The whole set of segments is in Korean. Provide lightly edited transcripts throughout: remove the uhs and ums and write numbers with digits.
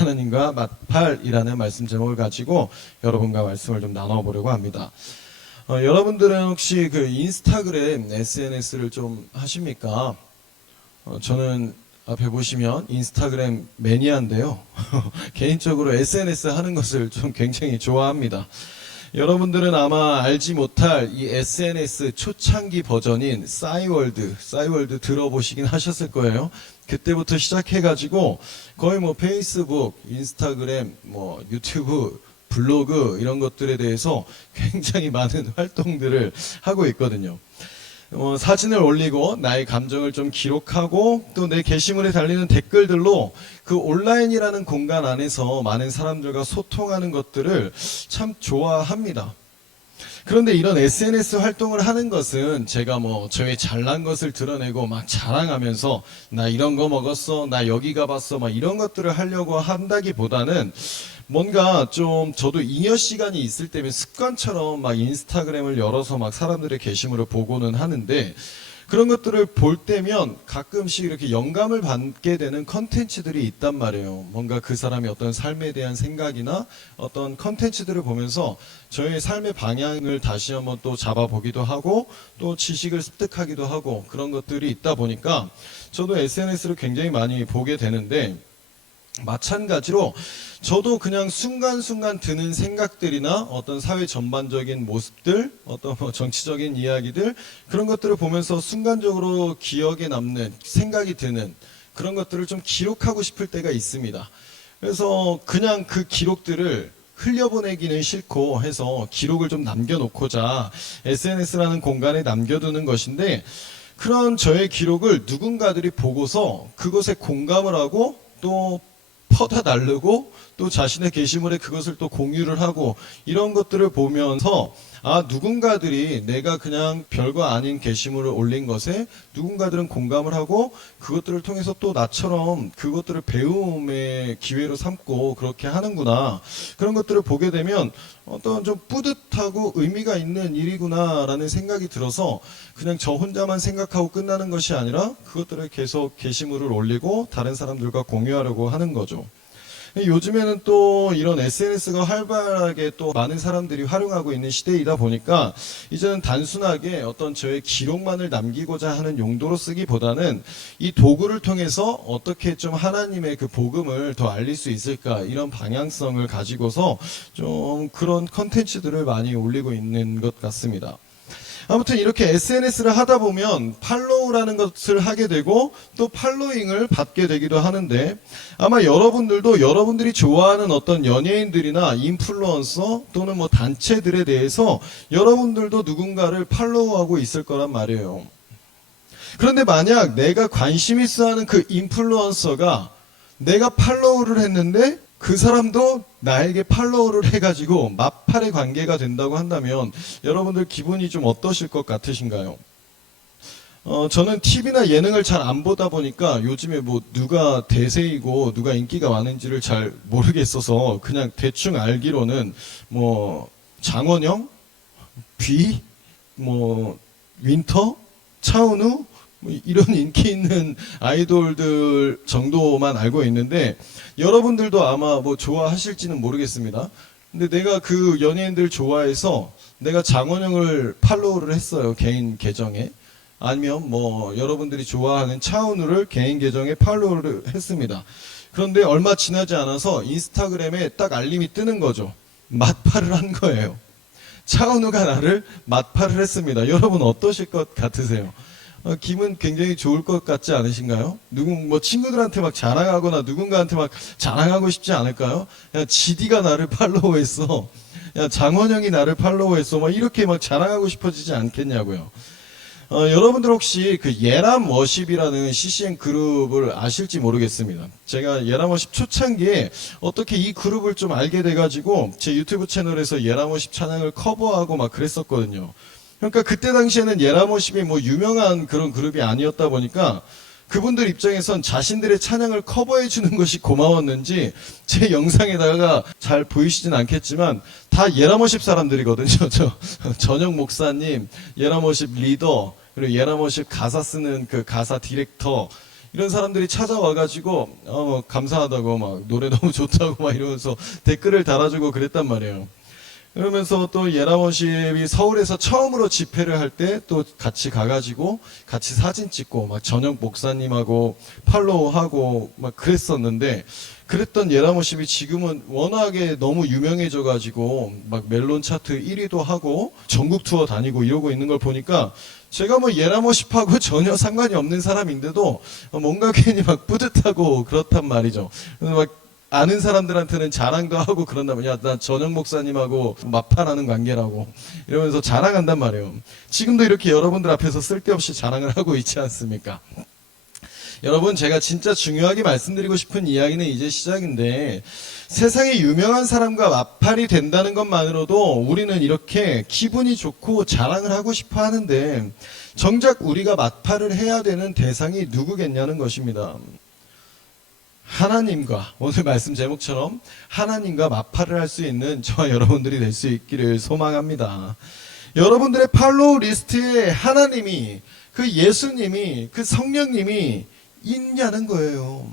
하나님과 맞팔이라는 말씀 제목을 가지고 여러분과 말씀을 좀 나눠보려고 합니다. 여러분들은 혹시 그 인스타그램 SNS를 좀 하십니까? 저는 앞에 보시면 인스타그램 매니아인데요. 개인적으로 SNS 하는 것을 좀 굉장히 좋아합니다. 여러분들은 아마 알지 못할 이 SNS 초창기 버전인 싸이월드 들어보시긴 하셨을 거예요. 그때부터 시작해가지고 거의 뭐 페이스북, 인스타그램, 뭐 유튜브, 블로그 이런 것들에 대해서 굉장히 많은 활동들을 하고 있거든요. 사진을 올리고 나의 감정을 좀 기록하고 또 내 게시물에 달리는 댓글들로 그 온라인이라는 공간 안에서 많은 사람들과 소통하는 것들을 참 좋아합니다. 그런데 이런 SNS 활동을 하는 것은 제가 뭐 저의 잘난 것을 드러내고 막 자랑하면서 나 이런 거 먹었어, 나 여기 가봤어, 막 이런 것들을 하려고 한다기보다는 뭔가 좀 저도 잉여 시간이 있을 때면 습관처럼 막 인스타그램을 열어서 막 사람들의 게시물을 보고는 하는데 그런 것들을 볼 때면 가끔씩 이렇게 영감을 받게 되는 컨텐츠들이 있단 말이에요. 뭔가 그 사람의 어떤 삶에 대한 생각이나 어떤 컨텐츠들을 보면서 저의 삶의 방향을 다시 한번 또 잡아보기도 하고 또 지식을 습득하기도 하고 그런 것들이 있다 보니까 저도 SNS를 굉장히 많이 보게 되는데 마찬가지로 저도 그냥 순간순간 드는 생각들이나 어떤 사회 전반적인 모습들, 어떤 뭐 정치적인 이야기들 그런 것들을 보면서 순간적으로 기억에 남는 생각이 드는 그런 것들을 좀 기록하고 싶을 때가 있습니다. 그래서 그냥 그 기록들을 흘려보내기는 싫고 해서 기록을 좀 남겨놓고자 SNS라는 공간에 남겨두는 것인데 그런 저의 기록을 누군가들이 보고서 그것에 공감을 하고 또 퍼다 날르고 또 자신의 게시물에 그것을 또 공유를 하고 이런 것들을 보면서 누군가들이 내가 그냥 별거 아닌 게시물을 올린 것에 누군가들은 공감을 하고 그것들을 통해서 또 나처럼 그것들을 배움의 기회로 삼고 그렇게 하는구나. 그런 것들을 보게 되면 어떤 좀 뿌듯하고 의미가 있는 일이구나라는 생각이 들어서 그냥 저 혼자만 생각하고 끝나는 것이 아니라 그것들을 계속 게시물을 올리고 다른 사람들과 공유하려고 하는 거죠. 요즘에는 또 이런 SNS가 활발하게 또 많은 사람들이 활용하고 있는 시대이다 보니까 이제는 단순하게 어떤 저의 기록만을 남기고자 하는 용도로 쓰기보다는 이 도구를 통해서 어떻게 좀 하나님의 그 복음을 더 알릴 수 있을까 이런 방향성을 가지고서 좀 그런 컨텐츠들을 많이 올리고 있는 것 같습니다. 아무튼 이렇게 SNS를 하다 보면 팔로우라는 것을 하게 되고 또 팔로잉을 받게 되기도 하는데 아마 여러분들도 여러분들이 좋아하는 어떤 연예인들이나 인플루언서 또는 뭐 단체들에 대해서 여러분들도 누군가를 팔로우하고 있을 거란 말이에요. 그런데 만약 내가 관심 있어 하는 그 인플루언서가 내가 팔로우를 했는데 그 사람도 나에게 팔로우를 해가지고 맞팔의 관계가 된다고 한다면 여러분들 기분이 좀 어떠실 것 같으신가요? 저는 TV나 예능을 잘 안 보다 보니까 요즘에 뭐 누가 대세이고 누가 인기가 많은지를 잘 모르겠어서 그냥 대충 알기로는 뭐 장원영, 뷔, 뭐 윈터, 차은우 뭐 이런 인기 있는 아이돌들 정도만 알고 있는데 여러분들도 아마 뭐 좋아하실지는 모르겠습니다. 근데 내가 그 연예인들 좋아해서 내가 장원영을 팔로우를 했어요. 개인 계정에. 아니면 뭐 여러분들이 좋아하는 차은우를 개인 계정에 팔로우를 했습니다. 그런데 얼마 지나지 않아서 인스타그램에 딱 알림이 뜨는 거죠. 맞팔을 한 거예요. 차은우가 나를 맞팔을 했습니다. 여러분 어떠실 것 같으세요? 기분 굉장히 좋을 것 같지 않으신가요? 뭐 친구들한테 막 자랑하거나 누군가한테 막 자랑하고 싶지 않을까요? 야, 지디가 나를 팔로우했어. 야, 장원영이 나를 팔로우했어. 막 이렇게 막 자랑하고 싶어지지 않겠냐고요. 여러분들 혹시 그 예람 워십이라는 CCM 그룹을 아실지 모르겠습니다. 제가 예람 워십 초창기에 어떻게 이 그룹을 좀 알게 돼가지고 제 유튜브 채널에서 예람 워십 찬양을 커버하고 막 그랬었거든요. 그러니까 그때 당시에는 예람 워십이 뭐 유명한 그런 그룹이 아니었다 보니까 그분들 입장에선 자신들의 찬양을 커버해 주는 것이 고마웠는지 제 영상에다가 잘 보이시진 않겠지만 다 예람 워십 사람들이거든요. 전영 목사님, 예람 워십 리더, 그리고 예람 워십 가사 쓰는 그 가사 디렉터 이런 사람들이 찾아와가지고 감사하다고 막 노래 너무 좋다고 막 이러면서 댓글을 달아주고 그랬단 말이에요. 그러면서 또 예라워십이 서울에서 처음으로 집회를 할 때 또 같이 가가지고 같이 사진 찍고 막 전역 목사님하고 팔로우하고 막 그랬었는데, 그랬던 예라워십이 지금은 워낙에 너무 유명해져가지고 막 멜론 차트 1위도 하고 전국 투어 다니고 이러고 있는 걸 보니까 제가 뭐 예라워십하고 전혀 상관이 없는 사람인데도 뭔가 괜히 막 뿌듯하고 그렇단 말이죠. 막 아는 사람들한테는 자랑도 하고 그런다면, 야, 나 전영 목사님하고 마판하는 관계라고 이러면서 자랑한단 말이에요. 지금도 이렇게 여러분들 앞에서 쓸데없이 자랑을 하고 있지 않습니까? 여러분, 제가 진짜 중요하게 말씀드리고 싶은 이야기는 이제 시작인데, 세상에 유명한 사람과 마팔이 된다는 것만으로도 우리는 이렇게 기분이 좋고 자랑을 하고 싶어 하는데, 정작 우리가 마팔을 해야 되는 대상이 누구겠냐는 것입니다. 하나님과, 오늘 말씀 제목처럼 하나님과 마팔을 할 수 있는 저와 여러분들이 될 수 있기를 소망합니다. 여러분들의 팔로우 리스트에 하나님이, 그 예수님이, 그 성령님이 있냐는 거예요.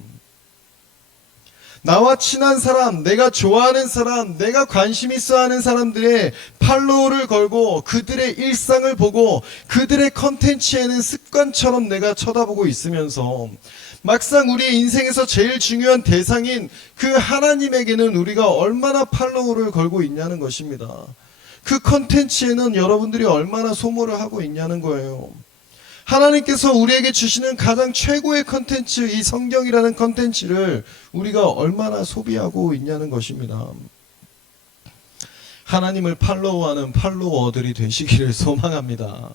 나와 친한 사람, 내가 좋아하는 사람, 내가 관심 있어 하는 사람들의 팔로우를 걸고 그들의 일상을 보고 그들의 컨텐츠에는 습관처럼 내가 쳐다보고 있으면서 막상 우리의 인생에서 제일 중요한 대상인 그 하나님에게는 우리가 얼마나 팔로우를 걸고 있냐는 것입니다. 그 컨텐츠에는 여러분들이 얼마나 소모를 하고 있냐는 거예요. 하나님께서 우리에게 주시는 가장 최고의 컨텐츠, 이 성경이라는 컨텐츠를 우리가 얼마나 소비하고 있냐는 것입니다. 하나님을 팔로우하는 팔로워들이 되시기를 소망합니다.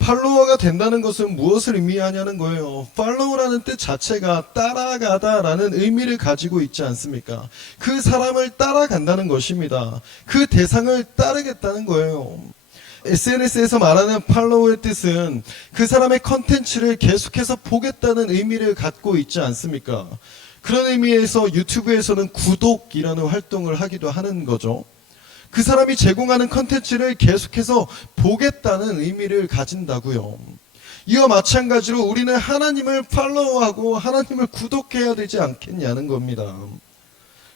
팔로워가 된다는 것은 무엇을 의미하냐는 거예요. 팔로우라는 뜻 자체가 따라가다라는 의미를 가지고 있지 않습니까? 그 사람을 따라간다는 것입니다. 그 대상을 따르겠다는 거예요. SNS에서 말하는 팔로우의 뜻은 그 사람의 컨텐츠를 계속해서 보겠다는 의미를 갖고 있지 않습니까? 그런 의미에서 유튜브에서는 구독이라는 활동을 하기도 하는 거죠. 그 사람이 제공하는 컨텐츠를 계속해서 보겠다는 의미를 가진다고요. 이와 마찬가지로 우리는 하나님을 팔로우하고 하나님을 구독해야 되지 않겠냐는 겁니다.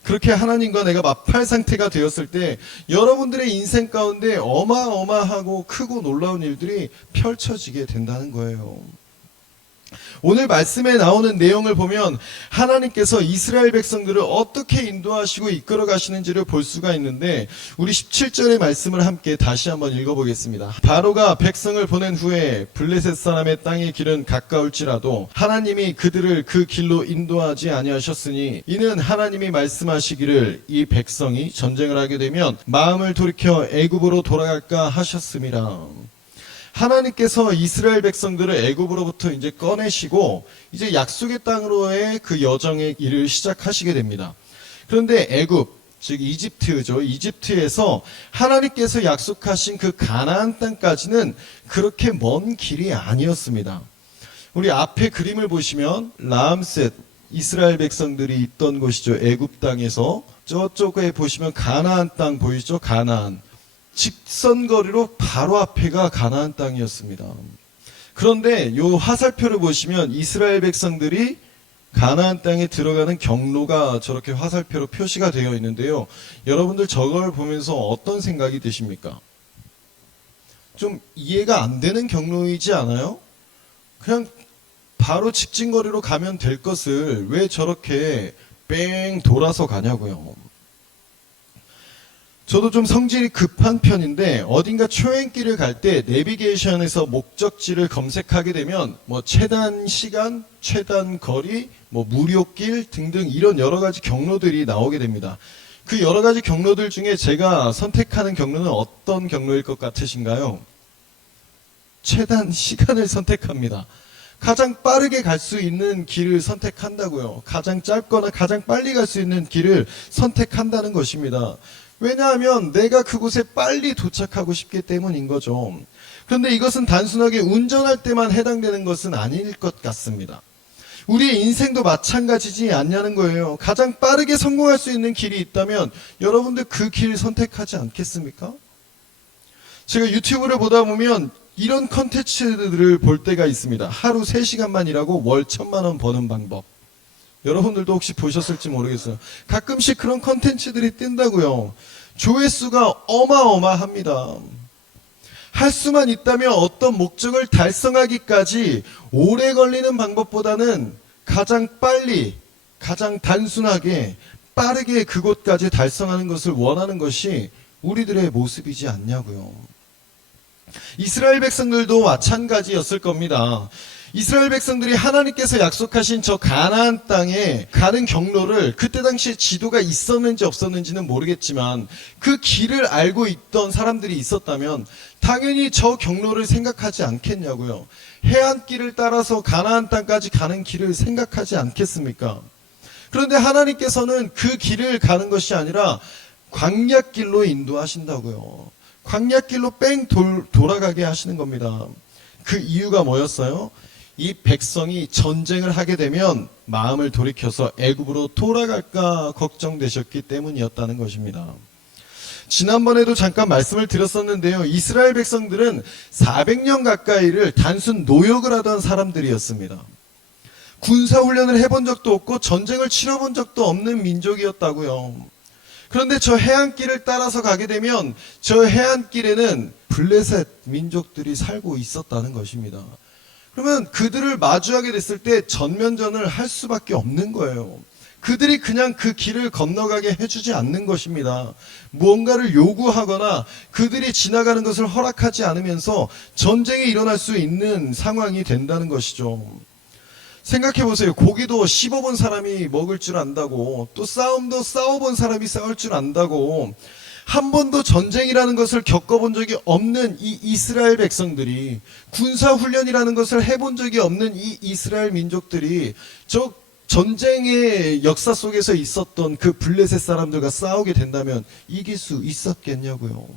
그렇게 하나님과 내가 마팔 상태가 되었을 때 여러분들의 인생 가운데 어마어마하고 크고 놀라운 일들이 펼쳐지게 된다는 거예요. 오늘 말씀에 나오는 내용을 보면 하나님께서 이스라엘 백성들을 어떻게 인도하시고 이끌어 가시는지를 볼 수가 있는데, 우리 17절의 말씀을 함께 다시 한번 읽어보겠습니다. 바로가 백성을 보낸 후에 블레셋 사람의 땅의 길은 가까울지라도 하나님이 그들을 그 길로 인도하지 아니하셨으니, 이는 하나님이 말씀하시기를 이 백성이 전쟁을 하게 되면 마음을 돌이켜 애굽으로 돌아갈까 하셨음이라. 하나님께서 이스라엘 백성들을 애굽으로부터 이제 꺼내시고 이제 약속의 땅으로의 그 여정의 일을 시작하시게 됩니다. 그런데 애굽, 즉 이집트죠. 이집트에서 하나님께서 약속하신 그 가나안 땅까지는 그렇게 먼 길이 아니었습니다. 우리 앞에 그림을 보시면 라암셋, 이스라엘 백성들이 있던 곳이죠. 애굽 땅에서 저쪽에 보시면 가나안 땅 보이죠? 가나안. 직선거리로 바로 앞에가 가나안 땅이었습니다. 그런데 요 화살표를 보시면 이스라엘 백성들이 가나안 땅에 들어가는 경로가 저렇게 화살표로 표시가 되어 있는데요. 여러분들 저걸 보면서 어떤 생각이 드십니까? 좀 이해가 안 되는 경로이지 않아요? 그냥 바로 직진거리로 가면 될 것을 왜 저렇게 뺑 돌아서 가냐고요. 저도 좀 성질이 급한 편인데 어딘가 초행길을 갈 때 내비게이션에서 목적지를 검색하게 되면 뭐 최단 시간, 최단 거리, 뭐 무료길 등등 이런 여러 가지 경로들이 나오게 됩니다. 그 여러 가지 경로들 중에 제가 선택하는 경로는 어떤 경로일 것 같으신가요? 최단 시간을 선택합니다. 가장 빠르게 갈 수 있는 길을 선택한다고요. 가장 짧거나 가장 빨리 갈 수 있는 길을 선택한다는 것입니다. 왜냐하면 내가 그곳에 빨리 도착하고 싶기 때문인 거죠. 그런데 이것은 단순하게 운전할 때만 해당되는 것은 아닐 것 같습니다. 우리의 인생도 마찬가지지 않냐는 거예요. 가장 빠르게 성공할 수 있는 길이 있다면 여러분들 그 길 선택하지 않겠습니까? 제가 유튜브를 보다 보면 이런 컨텐츠들을 볼 때가 있습니다. 하루 3시간만 일하고 월 1,000만 원 버는 방법. 여러분들도 혹시 보셨을지 모르겠어요. 가끔씩 그런 컨텐츠들이 뜬다고요. 조회수가 어마어마합니다. 할 수만 있다면 어떤 목적을 달성하기까지 오래 걸리는 방법보다는 가장 빨리, 가장 단순하게, 빠르게 그곳까지 달성하는 것을 원하는 것이 우리들의 모습이지 않냐고요. 이스라엘 백성들도 마찬가지였을 겁니다. 이스라엘 백성들이 하나님께서 약속하신 저 가나안 땅에 가는 경로를 그때 당시에 지도가 있었는지 없었는지는 모르겠지만 그 길을 알고 있던 사람들이 있었다면 당연히 저 경로를 생각하지 않겠냐고요. 해안길을 따라서 가나안 땅까지 가는 길을 생각하지 않겠습니까? 그런데 하나님께서는 그 길을 가는 것이 아니라 광야길로 인도하신다고요. 광야길로 뺑 돌아가게 하시는 겁니다. 그 이유가 뭐였어요? 이 백성이 전쟁을 하게 되면 마음을 돌이켜서 애굽으로 돌아갈까 걱정되셨기 때문이었다는 것입니다. 지난번에도 잠깐 말씀을 드렸었는데요. 이스라엘 백성들은 400년 가까이를 단순 노역을 하던 사람들이었습니다. 군사훈련을 해본 적도 없고 전쟁을 치러본 적도 없는 민족이었다고요. 그런데 저 해안길을 따라서 가게 되면 저 해안길에는 블레셋 민족들이 살고 있었다는 것입니다. 그러면 그들을 마주하게 됐을 때 전면전을 할 수밖에 없는 거예요. 그들이 그냥 그 길을 건너가게 해주지 않는 것입니다. 무언가를 요구하거나 그들이 지나가는 것을 허락하지 않으면서 전쟁이 일어날 수 있는 상황이 된다는 것이죠. 생각해 보세요. 고기도 씹어본 사람이 먹을 줄 안다고, 또 싸움도 싸워본 사람이 싸울 줄 안다고, 한 번도 전쟁이라는 것을 겪어본 적이 없는 이 이스라엘 백성들이, 군사훈련이라는 것을 해본 적이 없는 이 이스라엘 민족들이 저 전쟁의 역사 속에서 있었던 그 블레셋 사람들과 싸우게 된다면 이길 수 있었겠냐고요.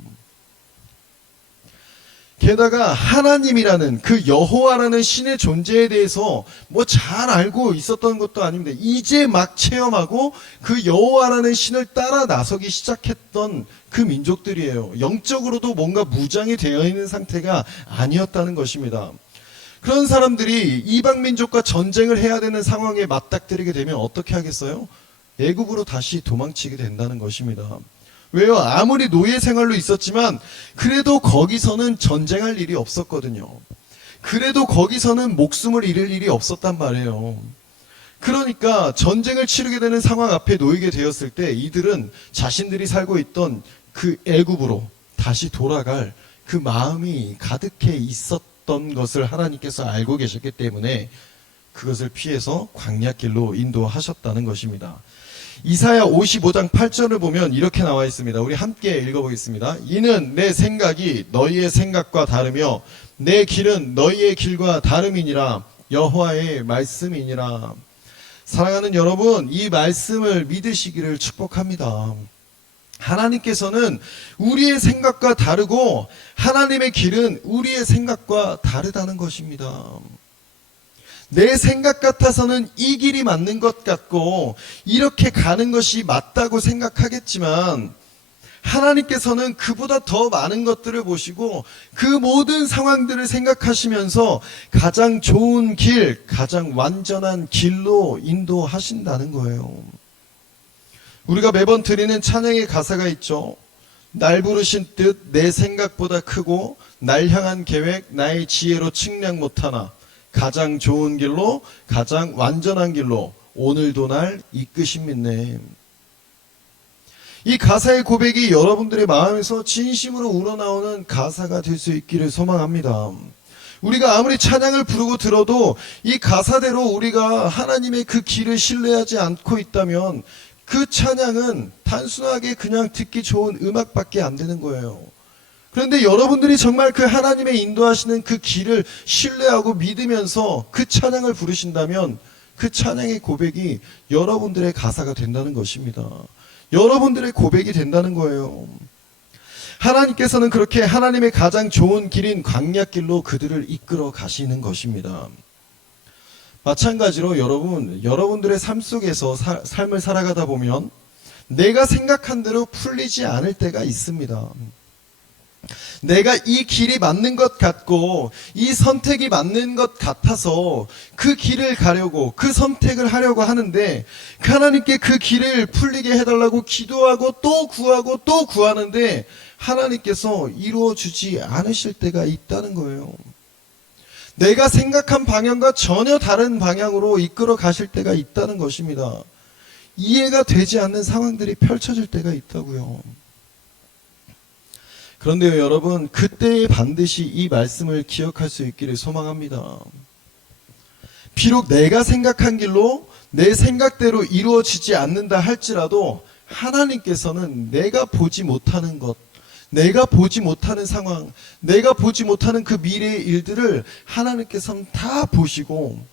게다가 하나님이라는 그 여호와라는 신의 존재에 대해서 뭐 잘 알고 있었던 것도 아닙니다. 이제 막 체험하고 그 여호와라는 신을 따라 나서기 시작했던 그 민족들이에요. 영적으로도 뭔가 무장이 되어 있는 상태가 아니었다는 것입니다. 그런 사람들이 이방 민족과 전쟁을 해야 되는 상황에 맞닥뜨리게 되면 어떻게 하겠어요? 애굽으로 다시 도망치게 된다는 것입니다. 왜요? 아무리 노예 생활로 있었지만 그래도 거기서는 전쟁할 일이 없었거든요. 그래도 거기서는 목숨을 잃을 일이 없었단 말이에요. 그러니까 전쟁을 치르게 되는 상황 앞에 놓이게 되었을 때 이들은 자신들이 살고 있던 그 애굽으로 다시 돌아갈 그 마음이 가득해 있었던 것을 하나님께서 알고 계셨기 때문에 그것을 피해서 광야길로 인도하셨다는 것입니다. 이사야 55장 8절을 보면 이렇게 나와 있습니다. 우리 함께 읽어보겠습니다. 이는 내 생각이 너희의 생각과 다르며 내 길은 너희의 길과 다름이니라. 여호와의 말씀이니라. 사랑하는 여러분, 이 말씀을 믿으시기를 축복합니다. 하나님께서는 우리의 생각과 다르고 하나님의 길은 우리의 생각과 다르다는 것입니다. 내 생각 같아서는 이 길이 맞는 것 같고 이렇게 가는 것이 맞다고 생각하겠지만 하나님께서는 그보다 더 많은 것들을 보시고 그 모든 상황들을 생각하시면서 가장 좋은 길, 가장 완전한 길로 인도하신다는 거예요. 우리가 매번 드리는 찬양의 가사가 있죠. 날 부르신 뜻 내 생각보다 크고 날 향한 계획 나의 지혜로 측량 못하나 가장 좋은 길로 가장 완전한 길로 오늘도 날 이끄십니다. 이 가사의 고백이 여러분들의 마음에서 진심으로 우러나오는 가사가 될 수 있기를 소망합니다. 우리가 아무리 찬양을 부르고 들어도 이 가사대로 우리가 하나님의 그 길을 신뢰하지 않고 있다면 그 찬양은 단순하게 그냥 듣기 좋은 음악밖에 안 되는 거예요. 그런데 여러분들이 정말 그 하나님의 인도하시는 그 길을 신뢰하고 믿으면서 그 찬양을 부르신다면 그 찬양의 고백이 여러분들의 가사가 된다는 것입니다. 여러분들의 고백이 된다는 거예요. 하나님께서는 그렇게 하나님의 가장 좋은 길인 광야길로 그들을 이끌어 가시는 것입니다. 마찬가지로 여러분들의 삶 속에서 삶을 살아가다 보면 내가 생각한 대로 풀리지 않을 때가 있습니다. 내가 이 길이 맞는 것 같고 이 선택이 맞는 것 같아서 그 길을 가려고 그 선택을 하려고 하는데 하나님께 그 길을 풀리게 해달라고 기도하고 또 구하고 또 구하는데 하나님께서 이루어주지 않으실 때가 있다는 거예요. 내가 생각한 방향과 전혀 다른 방향으로 이끌어 가실 때가 있다는 것입니다. 이해가 되지 않는 상황들이 펼쳐질 때가 있다고요. 그런데요, 여러분, 그때 반드시 이 말씀을 기억할 수 있기를 소망합니다. 비록 내가 생각한 길로 내 생각대로 이루어지지 않는다 할지라도 하나님께서는 내가 보지 못하는 것, 내가 보지 못하는 상황, 내가 보지 못하는 그 미래의 일들을 하나님께서는 다 보시고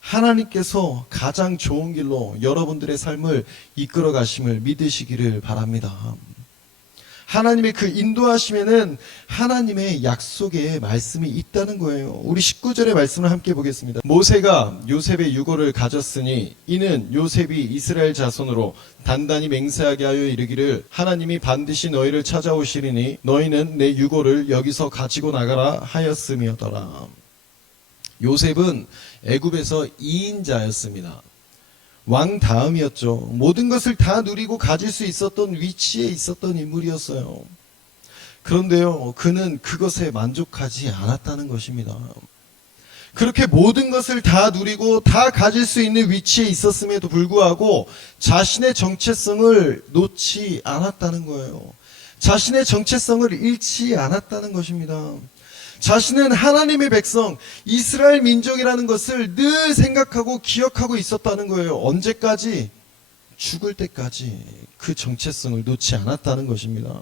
하나님께서 가장 좋은 길로 여러분들의 삶을 이끌어 가심을 믿으시기를 바랍니다. 하나님의 그 인도하심에는 하나님의 약속의 말씀이 있다는 거예요. 우리 19절의 말씀을 함께 보겠습니다. 모세가 요셉의 유고를 가졌으니 이는 요셉이 이스라엘 자손으로 단단히 맹세하게 하여 이르기를 하나님이 반드시 너희를 찾아오시리니 너희는 내 유고를 여기서 가지고 나가라 하였음이었더라. 요셉은 애굽에서 2인자였습니다. 왕 다음이었죠. 모든 것을 다 누리고 가질 수 있었던 위치에 있었던 인물이었어요. 그런데요, 그는 그것에 만족하지 않았다는 것입니다. 그렇게 모든 것을 다 누리고 다 가질 수 있는 위치에 있었음에도 불구하고 자신의 정체성을 놓지 않았다는 거예요. 자신의 정체성을 잃지 않았다는 것입니다. 자신은 하나님의 백성, 이스라엘 민족이라는 것을 늘 생각하고 기억하고 있었다는 거예요. 언제까지? 죽을 때까지 그 정체성을 놓지 않았다는 것입니다.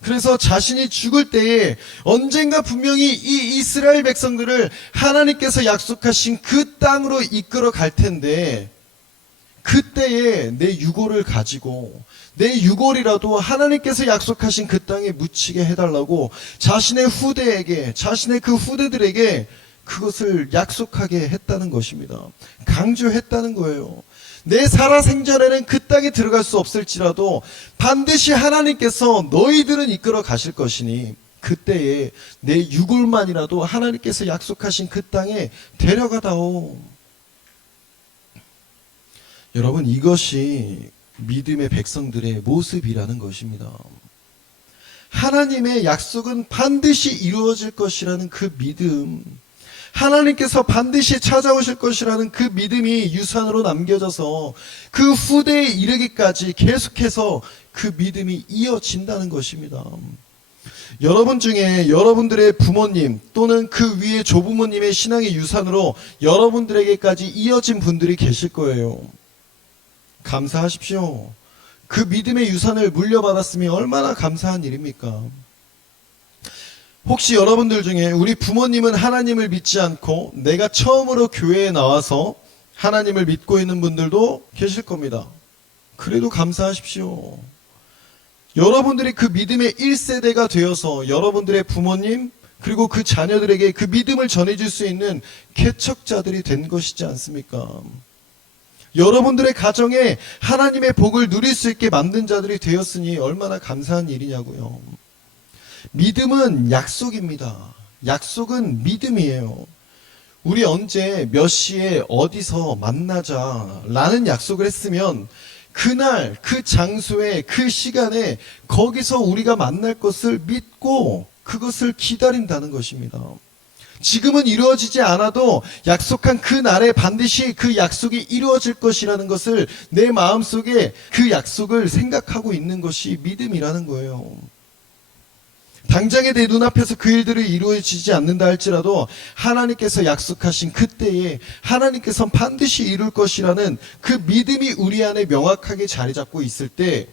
그래서 자신이 죽을 때에 언젠가 분명히 이 이스라엘 백성들을 하나님께서 약속하신 그 땅으로 이끌어 갈 텐데 그때에 내 유고를 가지고 내 유골이라도 하나님께서 약속하신 그 땅에 묻히게 해달라고 자신의 후대에게, 자신의 그 후대들에게 그것을 약속하게 했다는 것입니다. 강조했다는 거예요. 내 살아생전에는 그 땅에 들어갈 수 없을지라도 반드시 하나님께서 너희들은 이끌어 가실 것이니 그때에 내 유골만이라도 하나님께서 약속하신 그 땅에 데려가다오. 여러분, 이것이 믿음의 백성들의 모습이라는 것입니다. 하나님의 약속은 반드시 이루어질 것이라는 그 믿음, 하나님께서 반드시 찾아오실 것이라는 그 믿음이 유산으로 남겨져서 그 후대에 이르기까지 계속해서 그 믿음이 이어진다는 것입니다. 여러분 중에 여러분들의 부모님 또는 그 위에 조부모님의 신앙의 유산으로 여러분들에게까지 이어진 분들이 계실 거예요. 감사하십시오. 그 믿음의 유산을 물려받았으면 얼마나 감사한 일입니까? 혹시 여러분들 중에 우리 부모님은 하나님을 믿지 않고 내가 처음으로 교회에 나와서 하나님을 믿고 있는 분들도 계실 겁니다. 그래도 감사하십시오. 여러분들이 그 믿음의 1세대가 되어서 여러분들의 부모님 그리고 그 자녀들에게 그 믿음을 전해줄 수 있는 개척자들이 된 것이지 않습니까? 여러분들의 가정에 하나님의 복을 누릴 수 있게 만든 자들이 되었으니 얼마나 감사한 일이냐고요. 믿음은 약속입니다. 약속은 믿음이에요. 우리 언제 몇 시에 어디서 만나자라는 약속을 했으면 그날 그 장소에 그 시간에 거기서 우리가 만날 것을 믿고 그것을 기다린다는 것입니다. 지금은 이루어지지 않아도 약속한 그 날에 반드시 그 약속이 이루어질 것이라는 것을 내 마음속에 그 약속을 생각하고 있는 것이 믿음이라는 거예요. 당장에 내 눈앞에서 그 일들이 이루어지지 않는다 할지라도 하나님께서 약속하신 그때에 하나님께서 반드시 이룰 것이라는 그 믿음이 우리 안에 명확하게 자리 잡고 있을 때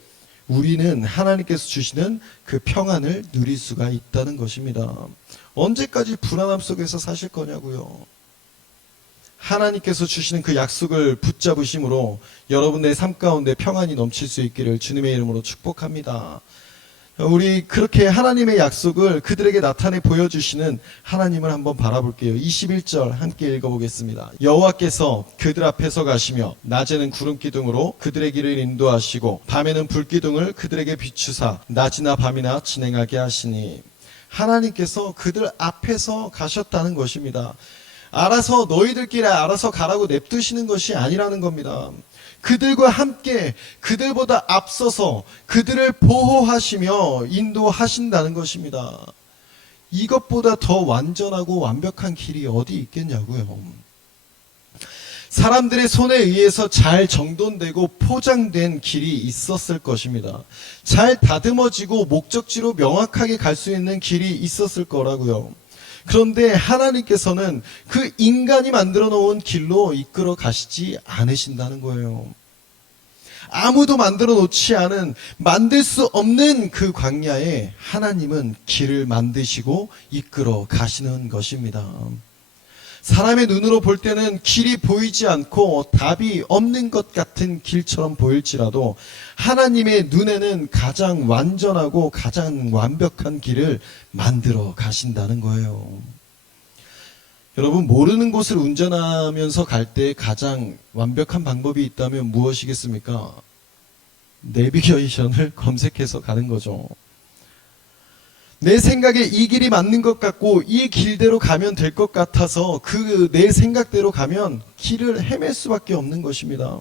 우리는 하나님께서 주시는 그 평안을 누릴 수가 있다는 것입니다. 언제까지 불안함 속에서 사실 거냐고요. 하나님께서 주시는 그 약속을 붙잡으심으로 여러분의 삶 가운데 평안이 넘칠 수 있기를 주님의 이름으로 축복합니다. 우리 그렇게 하나님의 약속을 그들에게 나타내 보여주시는 하나님을 한번 바라볼게요. 21절 함께 읽어보겠습니다. 여호와께서 그들 앞에서 가시며 낮에는 구름기둥으로 그들의 길을 인도하시고 밤에는 불기둥을 그들에게 비추사 낮이나 밤이나 진행하게 하시니, 하나님께서 그들 앞에서 가셨다는 것입니다. 알아서 너희들끼리 알아서 가라고 냅두시는 것이 아니라는 겁니다. 그들과 함께 그들보다 앞서서 그들을 보호하시며 인도하신다는 것입니다. 이것보다 더 완전하고 완벽한 길이 어디 있겠냐고요. 사람들의 손에 의해서 잘 정돈되고 포장된 길이 있었을 것입니다. 잘 다듬어지고 목적지로 명확하게 갈 수 있는 길이 있었을 거라고요. 그런데 하나님께서는 그 인간이 만들어 놓은 길로 이끌어 가시지 않으신다는 거예요. 아무도 만들어 놓지 않은, 만들 수 없는 그 광야에 하나님은 길을 만드시고 이끌어 가시는 것입니다. 사람의 눈으로 볼 때는 길이 보이지 않고 답이 없는 것 같은 길처럼 보일지라도 하나님의 눈에는 가장 완전하고 가장 완벽한 길을 만들어 가신다는 거예요. 여러분, 모르는 곳을 운전하면서 갈 때 가장 완벽한 방법이 있다면 무엇이겠습니까? 내비게이션을 검색해서 가는 거죠. 내 생각에 이 길이 맞는 것 같고 이 길대로 가면 될 것 같아서 그 내 생각대로 가면 길을 헤맬 수밖에 없는 것입니다.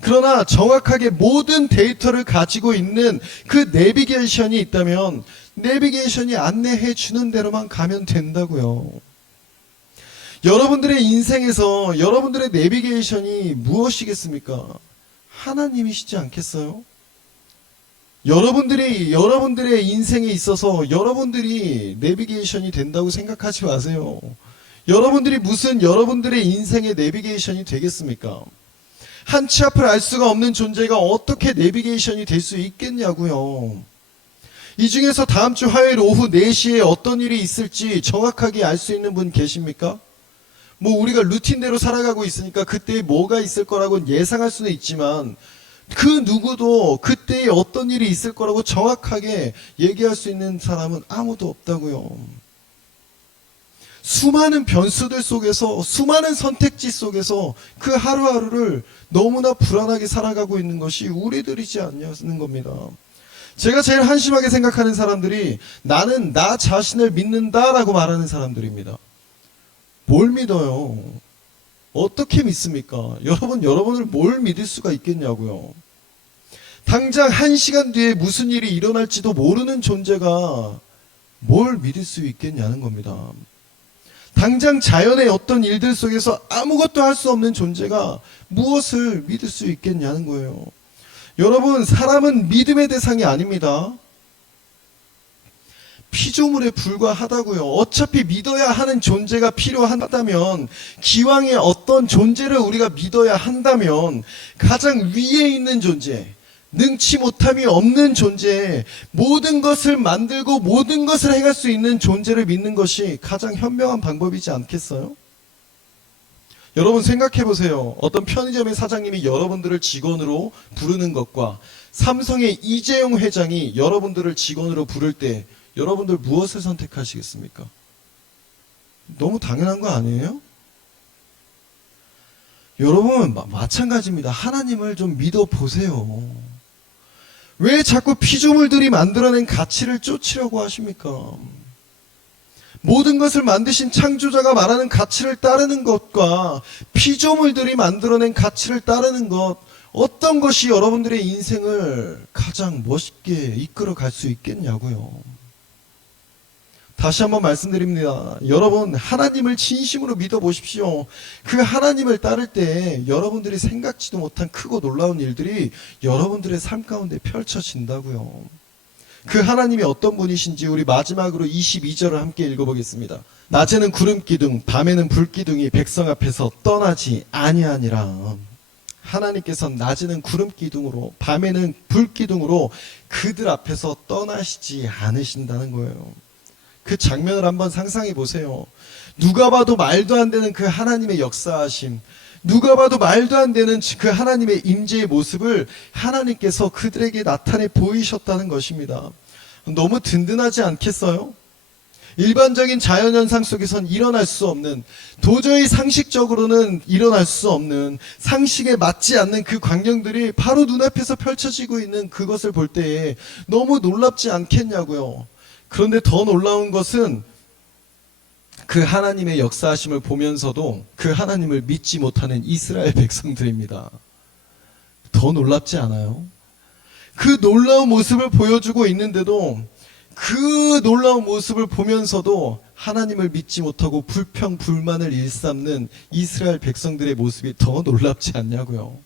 그러나 정확하게 모든 데이터를 가지고 있는 그 내비게이션이 있다면 내비게이션이 안내해 주는 대로만 가면 된다고요. 여러분들의 인생에서 여러분들의 내비게이션이 무엇이겠습니까? 하나님이시지 않겠어요? 여러분들의 인생에 있어서 여러분들이 내비게이션이 된다고 생각하지 마세요. 여러분들이 무슨 여러분들의 인생의 내비게이션이 되겠습니까? 한치 앞을 알 수가 없는 존재가 어떻게 내비게이션이 될 수 있겠냐고요. 이 중에서 다음 주 화요일 오후 4시에 어떤 일이 있을지 정확하게 알 수 있는 분 계십니까? 우리가 루틴대로 살아가고 있으니까 그때에 뭐가 있을 거라고 예상할 수는 있지만 그 누구도 그때에 어떤 일이 있을 거라고 정확하게 얘기할 수 있는 사람은 아무도 없다고요. 수많은 변수들 속에서, 수많은 선택지 속에서 그 하루하루를 너무나 불안하게 살아가고 있는 것이 우리들이지 않냐는 겁니다. 제가 제일 한심하게 생각하는 사람들이 나는 나 자신을 믿는다라고 말하는 사람들입니다. 뭘 믿어요? 어떻게 믿습니까? 여러분을 뭘 믿을 수가 있겠냐고요. 당장 1시간 뒤에 무슨 일이 일어날지도 모르는 존재가 뭘 믿을 수 있겠냐는 겁니다. 당장 자연의 어떤 일들 속에서 아무것도 할 수 없는 존재가 무엇을 믿을 수 있겠냐는 거예요. 여러분, 사람은 믿음의 대상이 아닙니다. 피조물에 불과하다고요. 어차피 믿어야 하는 존재가 필요하다면, 기왕에 어떤 존재를 우리가 믿어야 한다면 가장 위에 있는 존재, 능치 못함이 없는 존재, 모든 것을 만들고 모든 것을 해갈 수 있는 존재를 믿는 것이 가장 현명한 방법이지 않겠어요? 여러분 생각해 보세요. 어떤 편의점의 사장님이 여러분들을 직원으로 부르는 것과 삼성의 이재용 회장이 여러분들을 직원으로 부를 때 여러분들 무엇을 선택하시겠습니까? 너무 당연한 거 아니에요? 여러분 마찬가지입니다. 하나님을 좀 믿어보세요. 왜 자꾸 피조물들이 만들어낸 가치를 쫓으려고 하십니까? 모든 것을 만드신 창조자가 말하는 가치를 따르는 것과 피조물들이 만들어낸 가치를 따르는 것, 어떤 것이 여러분들의 인생을 가장 멋있게 이끌어 갈 수 있겠냐고요. 다시 한번 말씀드립니다. 여러분, 하나님을 진심으로 믿어보십시오. 그 하나님을 따를 때 여러분들이 생각지도 못한 크고 놀라운 일들이 여러분들의 삶 가운데 펼쳐진다고요. 그 하나님이 어떤 분이신지 우리 마지막으로 22절을 함께 읽어보겠습니다. 낮에는 구름기둥, 밤에는 불기둥이 백성 앞에서 떠나지 아니하니라. 하나님께서 낮에는 구름기둥으로, 밤에는 불기둥으로 그들 앞에서 떠나시지 않으신다는 거예요. 그 장면을 한번 상상해 보세요. 누가 봐도 말도 안 되는 그 하나님의 역사하심, 누가 봐도 말도 안 되는 그 하나님의 임재의 모습을 하나님께서 그들에게 나타내 보이셨다는 것입니다. 너무 든든하지 않겠어요? 일반적인 자연현상 속에선 일어날 수 없는, 도저히 상식적으로는 일어날 수 없는, 상식에 맞지 않는 그 광경들이 바로 눈앞에서 펼쳐지고 있는 그것을 볼 때에 너무 놀랍지 않겠냐고요. 그런데 더 놀라운 것은 그 하나님의 역사하심을 보면서도 그 하나님을 믿지 못하는 이스라엘 백성들입니다. 더 놀랍지 않아요? 그 놀라운 모습을 보여주고 있는데도 그 놀라운 모습을 보면서도 하나님을 믿지 못하고 불평, 불만을 일삼는 이스라엘 백성들의 모습이 더 놀랍지 않냐고요.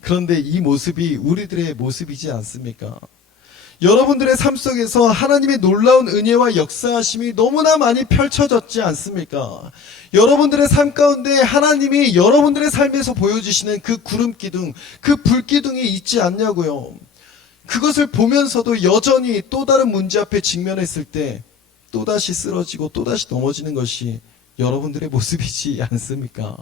그런데 이 모습이 우리들의 모습이지 않습니까? 여러분들의 삶 속에서 하나님의 놀라운 은혜와 역사하심이 너무나 많이 펼쳐졌지 않습니까? 여러분들의 삶 가운데 하나님이 여러분들의 삶에서 보여주시는 그 구름기둥, 그 불기둥이 있지 않냐고요. 그것을 보면서도 여전히 또 다른 문제 앞에 직면했을 때 또다시 쓰러지고 또다시 넘어지는 것이 여러분들의 모습이지 않습니까?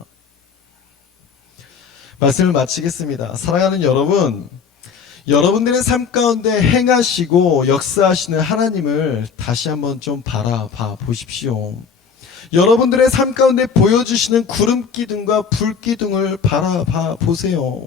말씀을 마치겠습니다. 사랑하는 여러분, 여러분들의 삶 가운데 행하시고 역사하시는 하나님을 다시 한번 좀 바라봐 보십시오. 여러분들의 삶 가운데 보여주시는 구름기둥과 불기둥을 바라봐 보세요.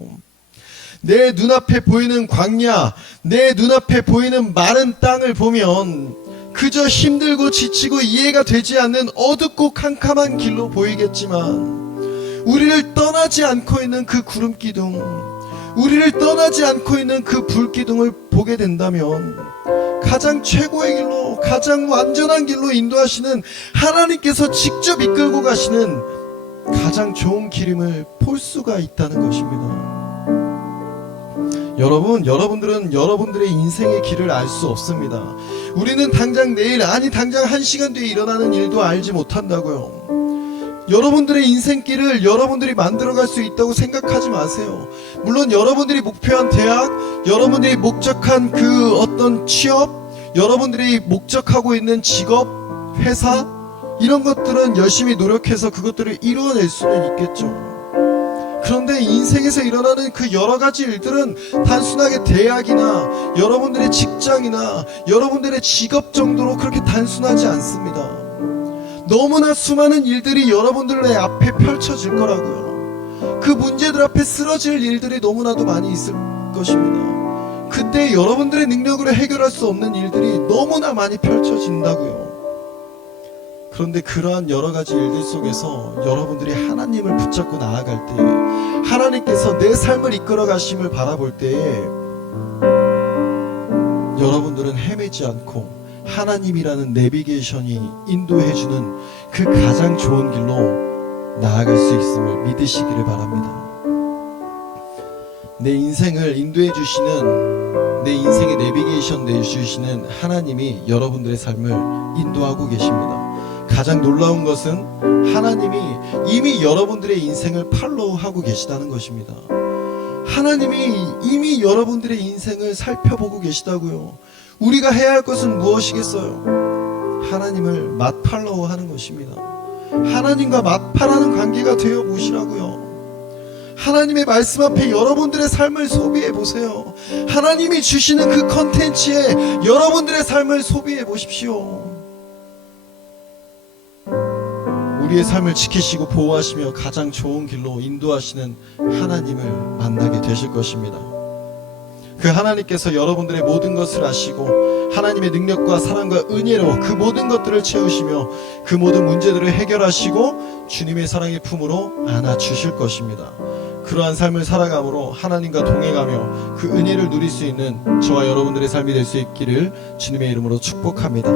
내 눈앞에 보이는 광야, 내 눈앞에 보이는 마른 땅을 보면 그저 힘들고 지치고 이해가 되지 않는 어둡고 캄캄한 길로 보이겠지만, 우리를 떠나지 않고 있는 그 구름기둥, 우리를 떠나지 않고 있는 그 불기둥을 보게 된다면 가장 최고의 길로, 가장 완전한 길로 인도하시는 하나님께서 직접 이끌고 가시는 가장 좋은 길임을 볼 수가 있다는 것입니다. 여러분들은 여러분들의 인생의 길을 알 수 없습니다. 우리는 당장 내일, 아니 당장 1시간 뒤에 일어나는 일도 알지 못한다고요. 여러분들의 인생길을 여러분들이 만들어갈 수 있다고 생각하지 마세요. 물론 여러분들이 목표한 대학, 여러분들이 목적한 그 어떤 취업, 여러분들이 목적하고 있는 직업, 회사, 이런 것들은 열심히 노력해서 그것들을 이루어낼 수는 있겠죠. 그런데 인생에서 일어나는 그 여러 가지 일들은 단순하게 대학이나 여러분들의 직장이나 여러분들의 직업 정도로 그렇게 단순하지 않습니다. 너무나 수많은 일들이 여러분들의 앞에 펼쳐질 거라고요. 그 문제들 앞에 쓰러질 일들이 너무나도 많이 있을 것입니다. 그때 여러분들의 능력으로 해결할 수 없는 일들이 너무나 많이 펼쳐진다고요. 그런데 그러한 여러 가지 일들 속에서 여러분들이 하나님을 붙잡고 나아갈 때, 하나님께서 내 삶을 이끌어 가심을 바라볼 때에 여러분들은 헤매지 않고 하나님이라는 내비게이션이 인도해주는 그 가장 좋은 길로 나아갈 수 있음을 믿으시기를 바랍니다. 내 인생을 인도해주시는, 내 인생의 내비게이션 내주시는 하나님이 여러분들의 삶을 인도하고 계십니다. 가장 놀라운 것은 하나님이 이미 여러분들의 인생을 팔로우하고 계시다는 것입니다. 하나님이 이미 여러분들의 인생을 살펴보고 계시다고요. 우리가 해야 할 것은 무엇이겠어요? 하나님을 맛팔로우 하는 것입니다. 하나님과 맛팔하는 관계가 되어 보시라고요. 하나님의 말씀 앞에 여러분들의 삶을 소비해 보세요. 하나님이 주시는 그 컨텐츠에 여러분들의 삶을 소비해 보십시오. 우리의 삶을 지키시고 보호하시며 가장 좋은 길로 인도하시는 하나님을 만나게 되실 것입니다. 그 하나님께서 여러분들의 모든 것을 아시고 하나님의 능력과 사랑과 은혜로 그 모든 것들을 채우시며 그 모든 문제들을 해결하시고 주님의 사랑의 품으로 안아주실 것입니다. 그러한 삶을 살아감으로 하나님과 동행하며 그 은혜를 누릴 수 있는 저와 여러분들의 삶이 될 수 있기를 주님의 이름으로 축복합니다.